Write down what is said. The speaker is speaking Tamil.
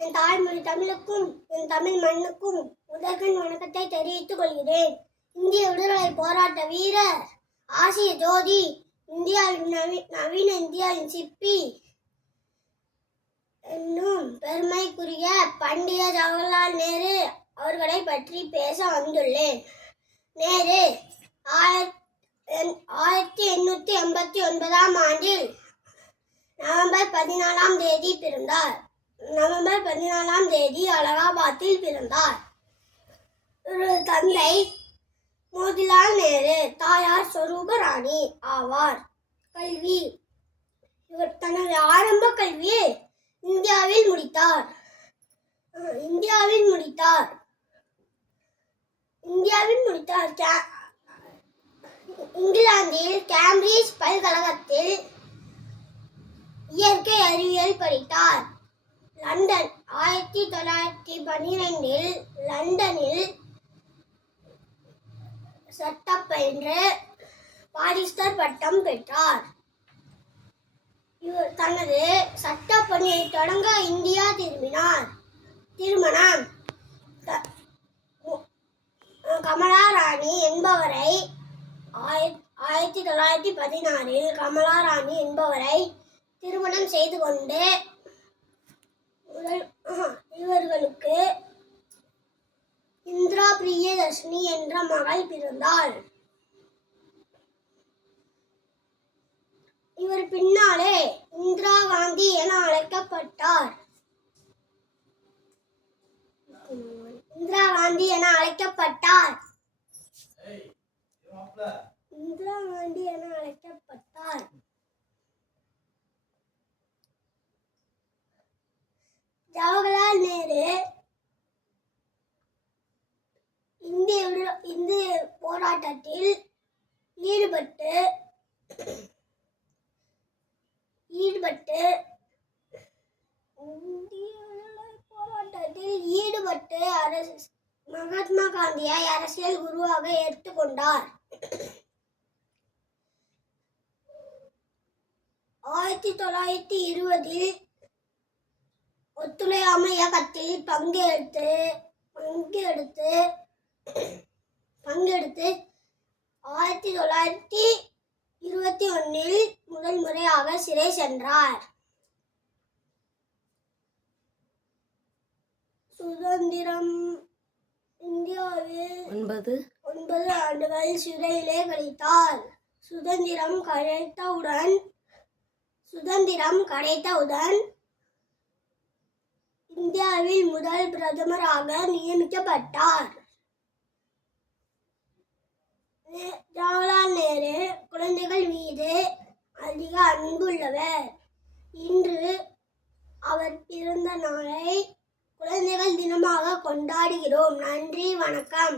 என் தாய்மொழி தமிழுக்கும் என் தமிழ் மண்ணுக்கும் முதற்கண் வணக்கத்தை தெரிவித்துக் கொள்கிறேன். இந்திய விடுதலை போராட்ட வீரர், ஆசிய ஜோதி, இந்தியாவின் நவீன இந்தியாவின் சிற்பி என்னும் பெருமைக்குரிய பண்டித ஜவஹர்லால் நேரு அவர்களை பற்றி பேச வந்துள்ளேன். நேரு 1889 ஆண்டில் நவம்பர் 14 தேதி பிறந்தார். நவம்பர் 14 தேதி அலகாபாத்தில் பிறந்தார். தந்தை மோதிலால் நேரு, தாயார் சொரூப ராணி ஆவார். கல்வி: இவர் தனது ஆரம்ப கல்வியை இந்தியாவில் முடித்தார். இங்கிலாந்தில் கேம்பிரிட்ஜ் பல்கலைக்கழகத்தில் இயற்கை அறிவியல் படித்தார். லண்டன் 1912 லண்டனில் சட்டம் பயின்று பாரிஸ்டர் பட்டம் பெற்றார். இவர் தனது சட்ட பணியை தொடங்க இந்தியா திரும்பினார். திருமணம்: கமலா ராணி என்பவரை 1916 கமலா ராணி என்பவரை திருமணம் செய்து கொண்டு இவர்களுக்கு இந்திரா பிரியதர்ஷினி என்ற மகள் பிறந்தாள். இவர் பின்னாலே இந்திரா காந்தி என அழைக்கப்பட்டார். ஜவஹர்லால் நேரு இந்திய போராட்டத்தில் ஈடுபட்டு மகாத்மா காந்தியை அரசியல் குருவாக ஏற்றுக்கொண்டார். 1920 ஒத்துழையாமை இயக்கத்தில் பங்கெடுத்து 1921 முதல் முறையாக சிறை சென்றார். சுதந்திரம்: இந்தியாவில் 9 ஆண்டுகள் சிறையிலே கழித்தார். சுதந்திரம் கிடைத்தவுடன் இந்தியாவில் முதல் பிரதமராக நியமிக்கப்பட்டார். ஜவஹர்லால் நேரு குழந்தைகள் மீது அதிக அன்புள்ளவர். இன்று அவர் பிறந்த நாளை குழந்தைகள் தினமாக கொண்டாடுகிறோம். நன்றி, வணக்கம்.